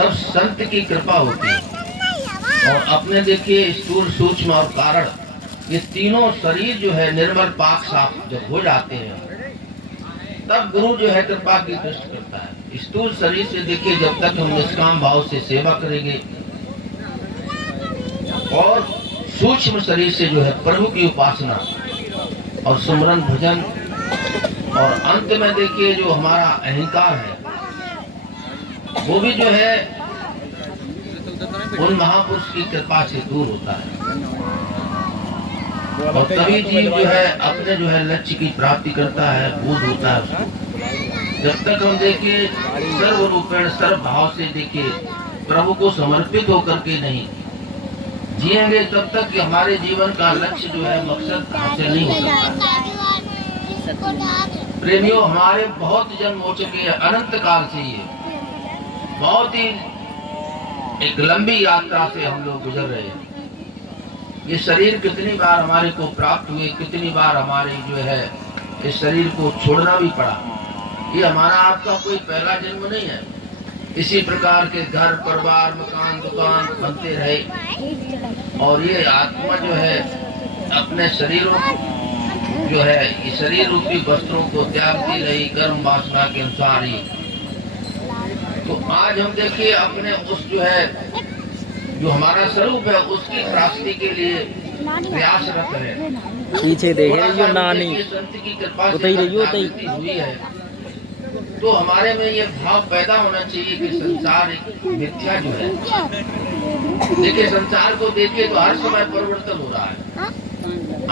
तब संत की कृपा होती है। और अपने देखिए स्थूल, सूक्ष्म और कारण, ये तीनों शरीर जो है निर्मल पाक साफ जब हो जाते हैं, तब गुरु जो है कृपा की दृष्टि करता है। स्थूल शरीर से देखिए जब तक हम निष्काम भाव से सेवा करेंगे, और सूक्ष्म शरीर से जो है प्रभु की उपासना और सुमरन भजन, और अंत में देखिए जो हमारा अहंकार है वो भी जो है उन महापुरुष की कृपा से दूर होता है। और तभी जीव जो है अपने जो है लक्ष्य की प्राप्ति करता है, बोध होता है उसको। जब तक हम देखिए सर्व रूपेण सर्व भाव से देखिए प्रभु को समर्पित होकर के नहीं जिएंगे, तब तक कि हमारे जीवन का लक्ष्य जो है मकसद हासिल नहीं हो सकता। प्रेमियों, हमारे बहुत जन्म हो चुके हैं, अनंत काल से ये बहुत ही एक लंबी यात्रा से हम लोग गुजर रहे हैं। ये शरीर कितनी बार हमारे को प्राप्त हुए, कितनी बार हमारे जो है इस शरीर को छोड़ना भी पड़ा। ये हमारा आपका कोई पहला जन्म नहीं है। इसी प्रकार के घर परिवार मकान दुकान बनते रहे, और ये आत्मा जो है अपने शरीरों जो है ये शरीर रूपी वस्त्रों को त्यागती रही कर्म वासना के अनुसार ही। तो आज हम देखिए अपने उस जो है जो हमारा स्वरूप है उसकी प्राप्ति के लिए प्रयासरत है। पीछे देख रही हो नानी, संत की कृपा से हुई है, तो हमारे में ये भाव पैदा होना चाहिए कि संसार एक मिथ्या जो है। देखिए संसार को देखिए तो हर समय परिवर्तन हो रहा है।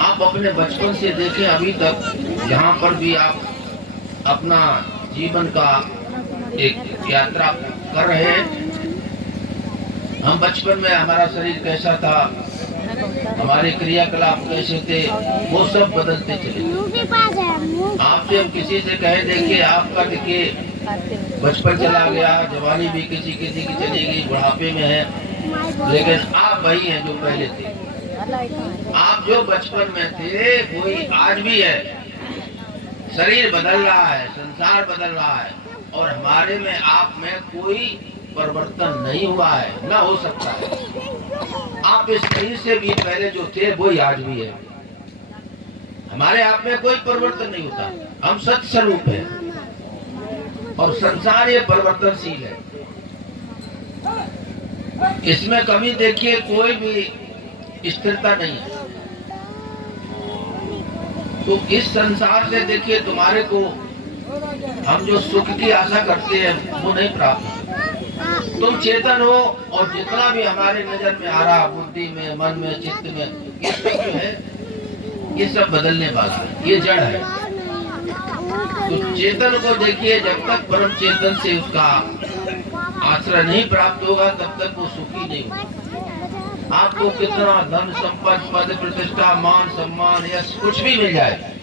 आप अपने बचपन से देखें अभी तक, जहाँ पर भी आप अपना जीवन का एक यात्रा कर रहे हैं। हम बचपन में हमारा शरीर कैसा था, हमारे क्रियाकलाप कैसे थे, वो सब बदलते चले। आपसे हम किसी से कहे देखिए आपका देखिए बचपन चला गया, जवानी भी किसी किसी की चली गई, बुढ़ापे में है, लेकिन आप वही हैं जो पहले थे। आप जो बचपन में थे वही आज भी है। शरीर बदल रहा है, संसार बदल रहा है, और हमारे में आप में कोई परिवर्तन नहीं हुआ है, न हो सकता है। आप इस शरीर से भी पहले जो थे वही आज भी है। हमारे आप में कोई परिवर्तन नहीं होता। हम सत्य स्वरूप है, और संसार ये परिवर्तनशील है। इसमें कभी देखिए कोई भी स्थिरता नहीं है। तो इस संसार से देखिए तुम्हारे को हम जो सुख की आशा करते हैं वो नहीं प्राप्त। तुम चेतन हो, और जितना भी हमारे नजर में आ रहा, बुद्धि में, मन में, चित्त में, ये सब जो है ये सब बदलने वाला है, ये जड़ है। तो चेतन को देखिए जब तक परम चेतन से उसका आश्रय नहीं प्राप्त होगा तब तक वो सुखी नहीं होगा। आपको कितना धन संपत्ति पद प्रतिष्ठा मान सम्मान यश कुछ भी मिल जाए,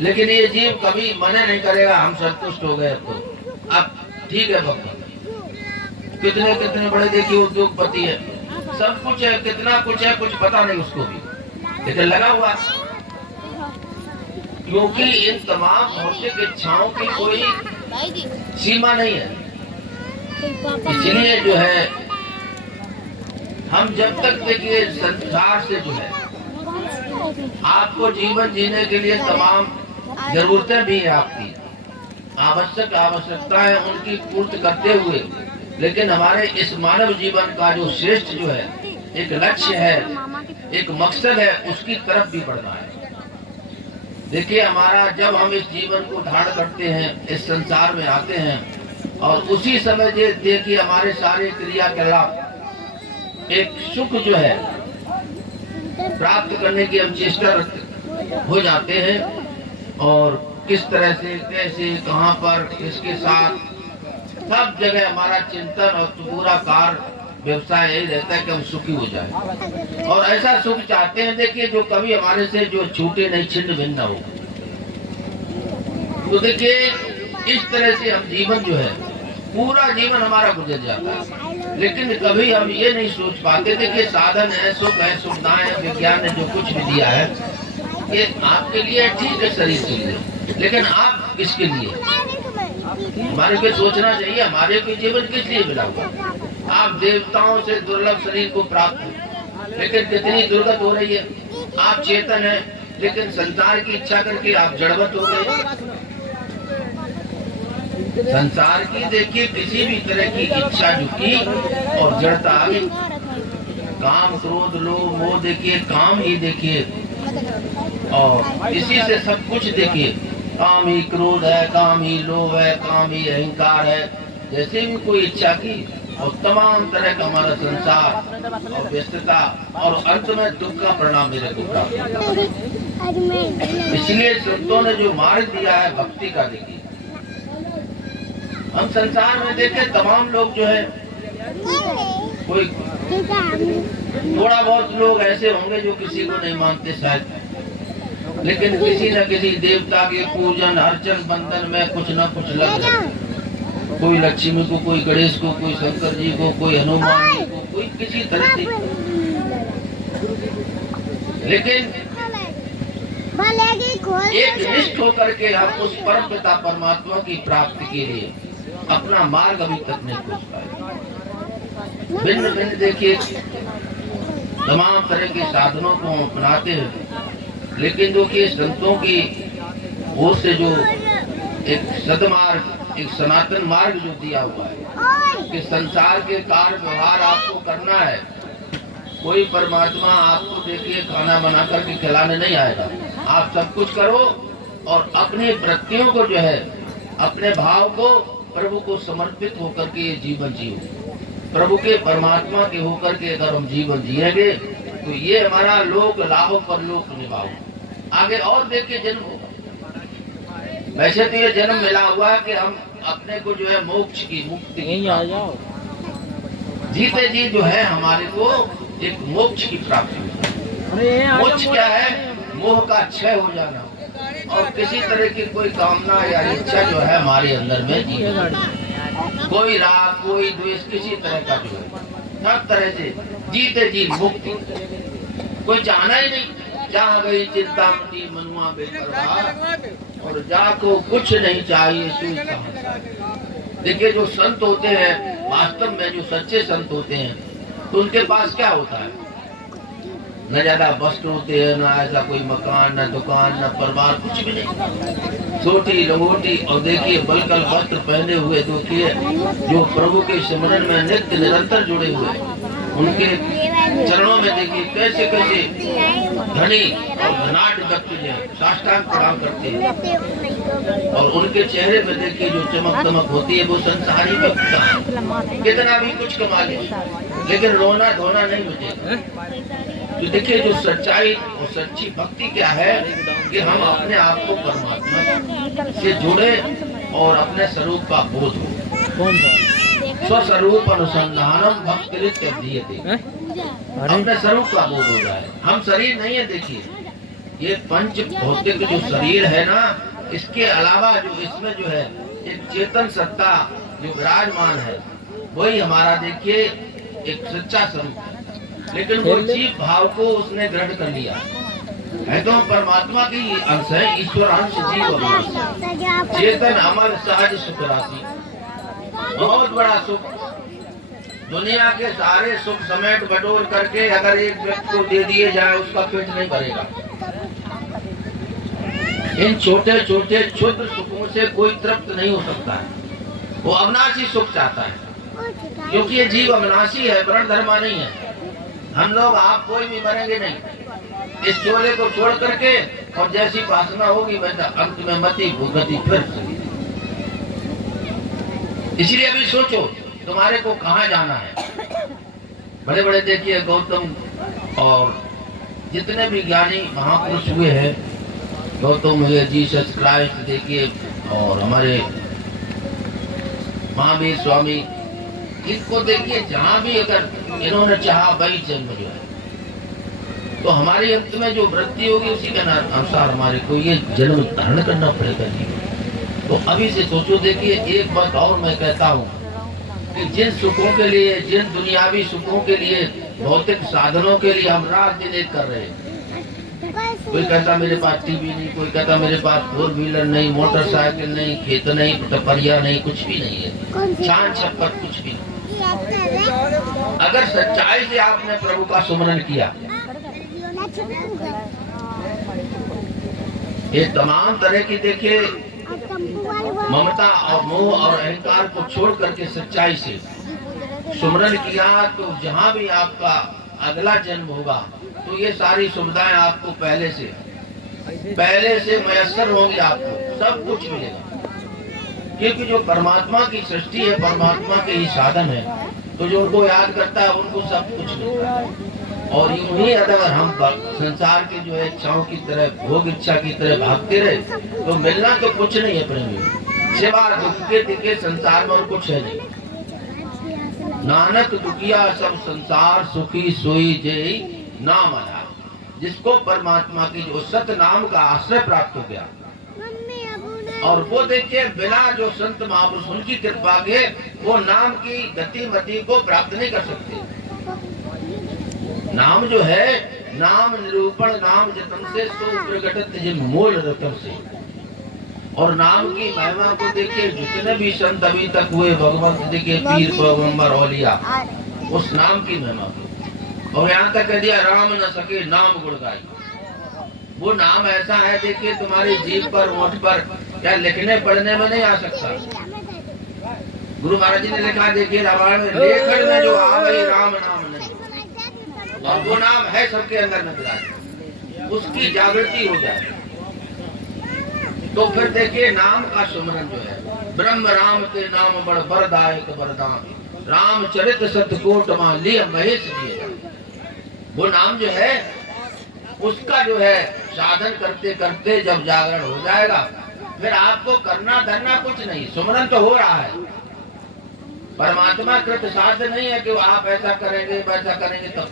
लेकिन ये जीव कभी मने नहीं करेगा हम संतुष्ट हो गए तो अब ठीक है भक्त। कितने कितने बड़े देखिए उद्योगपति है, सब कुछ है, कितना कुछ है, कुछ पता नहीं उसको भी, लेकिन लगा हुआ। क्योंकि इन तमाम भौतिक इच्छाओं की कोई सीमा नहीं है। इसलिए जो है हम जब तक देखिए संसार से जो है आपको जीवन जीने के लिए तमाम जरूरतें भी है, आपकी आवश्यकताएं उनकी पूर्ति करते हुए, लेकिन हमारे इस मानव जीवन का जो श्रेष्ठ जो है एक लक्ष्य है, एक मकसद है, उसकी तरफ भी बढ़ना है। देखिए हमारा जब हम इस जीवन को धारण करते हैं, इस संसार में आते हैं, और उसी समय देखिए हमारे सारे क्रियाकलाप एक सुख जो है प्राप्त करने की हम चेष्टा हो जाते हैं, और किस तरह से कैसे कहां पर किसके साथ सब जगह हमारा चिंतन और पूरा कार्य व्यवसाय यही रहता है कि हम सुखी हो जाए, और ऐसा सुख चाहते हैं देखिए जो कभी हमारे से जो छूटे नहीं, छिन्न भिन्न हो। तो देखिए इस तरह से हम जीवन जो है पूरा जीवन हमारा गुजर जाता है, लेकिन कभी हम ये नहीं सोच पाते। देखिए साधन है, सुविधाएं है, विज्ञान ने जो कुछ भी दिया है ये आपके लिए ठीक है शरीर के लिए, लेकिन आप किसके लिए? हमारे को सोचना चाहिए हमारे को जीवन किस लिए मिला हुआ। आप देवताओं से दुर्लभ शरीर को प्राप्त, लेकिन कितनी दुर्गत हो रही है। आप चेतन है लेकिन संसार की इच्छा करके आप जड़वत हो गए। संसार की देखिए किसी भी तरह की इच्छा झुकी और जड़ता आ गई। काम क्रोध लोभ मोह देखिए, काम ही देखिए और इसी से सब कुछ देखिए। काम ही क्रोध है, काम ही लोभ है, काम ही अहंकार है। जैसे भी कोई इच्छा की और तमाम तरह का हमारा संसार और व्यस्तता और अंत में दुख का परिणाम मेरे को प्राप्त। इसलिए संतों ने जो मार्ग दिया है भक्ति का, देखिए हम संसार में देखे तमाम लोग जो है, कोई थोड़ा बहुत लोग ऐसे होंगे जो किसी को नहीं मानते शायद, लेकिन किसी न किसी देवता के पूजन अर्चन बंधन में कुछ न कुछ लग जाए। कोई लक्ष्मी को, कोई गणेश को, कोई शंकर जी को, कोई हनुमान जी को, कोई किसी तरह से। लेकिन एक निष्ठ होकर के हम उस परम पिता परमात्मा की प्राप्ति के लिए अपना मार्ग अभी तक नहीं खोज पाए। भिन्न भिन्न देखिए तमाम तरह के साधनों को अपनाते हैं, लेकिन जो कि संतों की ओर से जो एक सदमार्ग, एक सनातन मार्ग जो दिया हुआ है कि संसार के कार्य व्यवहार आपको करना है। कोई परमात्मा आपको देखिए खाना बना करके खिलाने नहीं आएगा। आप सब कुछ करो और अपनी वृत्तियों को जो है, अपने भाव को प्रभु को समर्पित होकर के जीवन जियो। प्रभु के परमात्मा के होकर के अगर हम जीवन जिएंगे तो ये हमारा लोक लाभ पर लोक निभाओ। आगे और देखिए जन्म होगा। वैसे तो ये जन्म मिला हुआ है कि हम अपने को जो है मोक्ष की, मुक्ति की, जीते जी जो है हमारे को एक मोक्ष की प्राप्ति। मोक्ष क्या है? मोह का क्षय हो जाना और किसी तरह की कोई कामना या इच्छा जो है हमारे अंदर में जीवन, कोई राग कोई द्वेष किसी तरह का जो है, सब तरह से जीते जी मुक्ति। कोई चाहना ही नहीं। जहाँ गई चिंता मनी मनुआ बेपरवाह और जाको कुछ नहीं चाहिए सुई समझ। देखिए जो संत होते हैं वास्तव में, जो सच्चे संत होते हैं, तो उनके पास क्या होता है? न ज्यादा वस्त्र होते हैं, न ऐसा कोई मकान, न दुकान, न परिवार, कुछ भी नहीं। छोटी लंगोटी और देखिए बलकल वस्त्र पहने हुए देखिए जो प्रभु के सिमरन में नित्य निरंतर जुड़े हुए, उनके चरणों में देखिए कैसे कैसे धनी और धनाढ़ व्यक्ति जो साष्टांग प्रणाम करते हैं और उनके चेहरे पे देखिए जो चमक दमक होती है वो संसारी व्यक्ति का कितना भी कुछ कमा ले, लेकिन रोना धोना नहीं बचेगा। तो देखिए जो सच्चाई और सच्ची भक्ति क्या है कि हम अपने आप को परमात्मा से जुड़े और अपने स्वरूप का बोध हो। स्वस्वरूप अनुसंधानम भक्ति दीयते, अपने स्वरूप का बोध हो जाए। हम शरीर नहीं है। देखिए ये पंच भौतिक जो शरीर है ना, इसके अलावा जो इसमें जो है एक चेतन सत्ता जो विराजमान है, वही हमारा देखिए एक सच्चा स्वरूप है। लेकिन वो जीव भाव को उसने ग्रहण कर लिया है। तो परमात्मा की अंश है, ईश्वर अंश जीव अंश, चेतन अमल सहज सुख राशि। बहुत बड़ा सुख, दुनिया के सारे सुख समेट बटोर करके अगर एक व्यक्ति को दे दिए जाए उसका पेट नहीं भरेगा। इन छोटे छोटे क्षुद्र सुखों से कोई तृप्त नहीं हो सकता है। वो अविनाशी सुख चाहता है, क्योंकि ये जीव अविनाशी है, वर्ण धर्मा नहीं है। हम लोग आप कोई भी मरेंगे नहीं। इस चोले को छोड़ करके और जैसी वासना होगी वैसा अंत में मति भूगति फिर। इसलिए अभी सोचो तुम्हारे को कहाँ जाना है। बड़े बड़े देखिए गौतम और जितने भी ज्ञानी महापुरुष हुए हैं, गौतम हुए, जीसस क्राइस्ट देखिए और हमारे महावीर स्वामी, इनको देखिए जहाँ भी अगर इन्होंने चाहा वही जन्म जो है, तो हमारे अंत में जो वृत्ति होगी उसी के अनुसार हमारे को ये जन्म धारण करना पड़ेगा जी। तो अभी से सोचो। देखिए एक बात और मैं कहता हूँ कि जिन सुखों के लिए, जिन दुनियावी सुखों के लिए, भौतिक साधनों के लिए हम रात दिन एक कर रहे हैं, कोई कहता मेरे पास टीवी नहीं, कोई कहता मेरे पास 4 व्हीलर नहीं, मोटरसाइकिल नहीं, खेत नहीं, टपरिया नहीं, कुछ भी नहीं है, शान छप्पर कुछ भी नहीं। अगर सच्चाई से आपने प्रभु का सुमरन किया, ये तमाम तरह की देखिए ममता और मोह और अहंकार को छोड़ करके सच्चाई से सुमरन किया, तो जहाँ भी आपका अगला जन्म होगा तो ये सारी सुविधाएं आपको पहले से मयसर होंगी, आपको सब कुछ मिलेगा। क्योंकि जो परमात्मा की सृष्टि है, परमात्मा के ही साधन है, तो जो उनको याद करता है उनको सब कुछ मिलता है। और यूं ही अगर हम संसार के जो है इच्छाओं की तरह, भोग इच्छा की तरह भागते रहे तो मिलना तो कुछ नहीं है प्रेमी, सिवा दुख के दिखे संसार में और कुछ है नहीं। नानक दुखिया सब संसार, सुखी सोई जय नाम आया। जिसको परमात्मा की जो सत नाम का आश्रय प्राप्त हो गया, और वो देखिए बिना जो संत महापुरुष उनकी कृपा के वो नाम की गति मति को प्राप्त नहीं कर सकते। नाम जो है, नाम निरूपण नाम जतन से सो प्रगटत जिन मूल रतन से। और नाम की महिमा को देखिए, जितने भी संत अभी तक हुए भगवंत देखिए, पीर पैगंबर औलिया, उस नाम की महिमा को। और यहाँ तक कह दिया राम न सके नाम गुण गाई। वो नाम ऐसा है देखिए, तुम्हारी जीभ पर, होंठ पर क्या लिखने पढ़ने में नहीं आ सकता। गुरु महाराज जी ने लिखा देखिए रामायण में, लेखन में जो आवे राम नाम नहीं, और वो नाम है सबके अंदर में विराज, उसकी जागृति हो जाए तो फिर देखिए नाम का सुमरन जो है, ब्रह्म राम के नाम बड़ बरदायक वरदान, रामचरित सतकोट लिय महेश दिए। वो नाम जो है उसका जो है साधन करते करते जब जागरण हो जाएगा, फिर आपको करना धरना कुछ नहीं, सुमरन तो हो रहा है। परमात्मा कृत साध्य नहीं है कि आप ऐसा करेंगे वैसा करेंगे, तब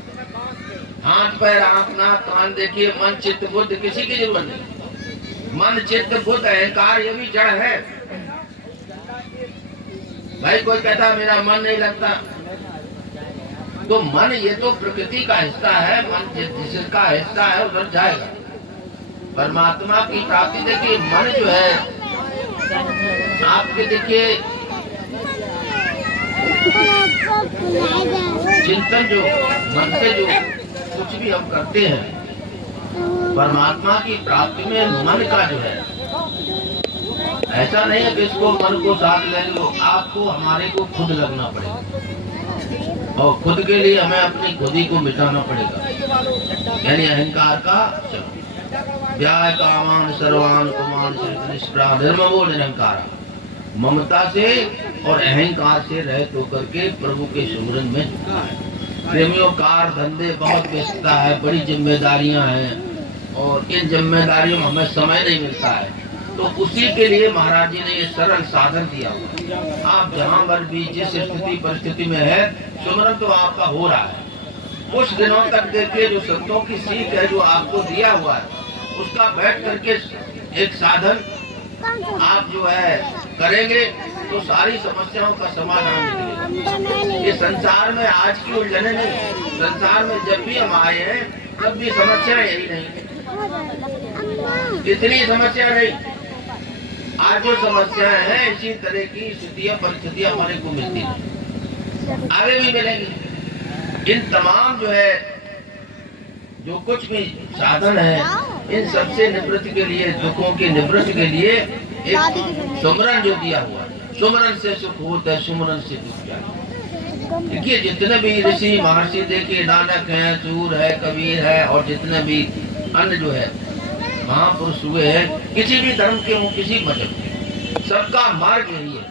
हाथ पैर आंख नाक कान देखिए, मन चित्त बुद्ध किसी की जरूरत नहीं। मन चित्त बुद्ध अहंकार ये भी जड़ है। भाई कोई कहता मेरा मन नहीं लगता, तो मन ये तो प्रकृति का हिस्सा है, मन जिसका हिस्सा है उधर जाएगा। परमात्मा की प्राप्ति देखिए, मन जो है आपके देखिए चिंतन जो मन से जो कुछ भी हम करते हैं, परमात्मा की प्राप्ति में मन का जो है, ऐसा नहीं है कि इसको मन को साथ लेंगे, आपको हमारे को खुद लगना पड़ेगा, और खुद के लिए हमें अपनी खुदी को मिटाना पड़ेगा। यानी अहंकार का व्याय कामान सर्वान कुमान निष्प्रा निर्ममो निरंकार, ममता से और अहंकार से रहित होकर के प्रभु के सुमरन में झुका है। प्रेमियों कार धंधे बहुत व्यस्तता है, बड़ी जिम्मेदारियां हैं, और इन जिम्मेदारियों में हमें समय नहीं मिलता है, तो उसी के लिए महाराज जी ने ये सरल साधन दिया हुआ। आप जहाँ पर भी जिस स्थिति परिस्थिति में है, सुमरन तो आपका हो रहा है। कुछ दिनों तक देखिए जो संतों की सीख है जो आपको दिया हुआ है, उसका बैठ करके एक साधन आप जो है करेंगे तो सारी समस्याओं का समाधान निकलेगा। ये संसार में आज की उलझने नहीं, संसार में जब भी हम आए हैं तब भी समस्या यही नहीं, इतनी समस्या नहीं। आज जो समस्याएं हैं इसी तरह की स्थितियां परिस्थितियां हमारे को मिलती हैं, आगे भी मिलेंगी। इन तमाम जो है जो कुछ भी साधन है, इन सबसे निवृत्ति के लिए, दुखों की निवृत्ति के लिए एक सुमरन जो दिया हुआ है। सुमरन से सुख होता है, सुमरन से दुख जाता है। देखिए जितने भी ऋषि महर्षि देखिए, नानक है, सूर है, कबीर है, और जितने भी अन्य जो है महापुरुष हुए हैं, किसी भी धर्म के हो, किसी मजहब के, सबका मार्ग यही है।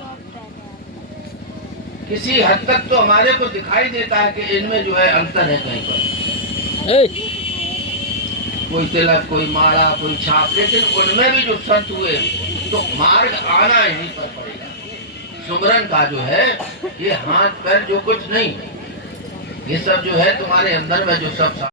किसी हद तक तो हमारे को दिखाई देता है कि इनमें जो है अंतर है कहीं पर, कोई तिलक, कोई माला, कोई छाप, लेकिन उनमें भी जो संत हुए तो मार्ग आना यहीं पर पड़ेगा। सुमरन का जो है ये हाथ पैर जो कुछ नहीं, ये सब जो है तुम्हारे अंदर में जो सब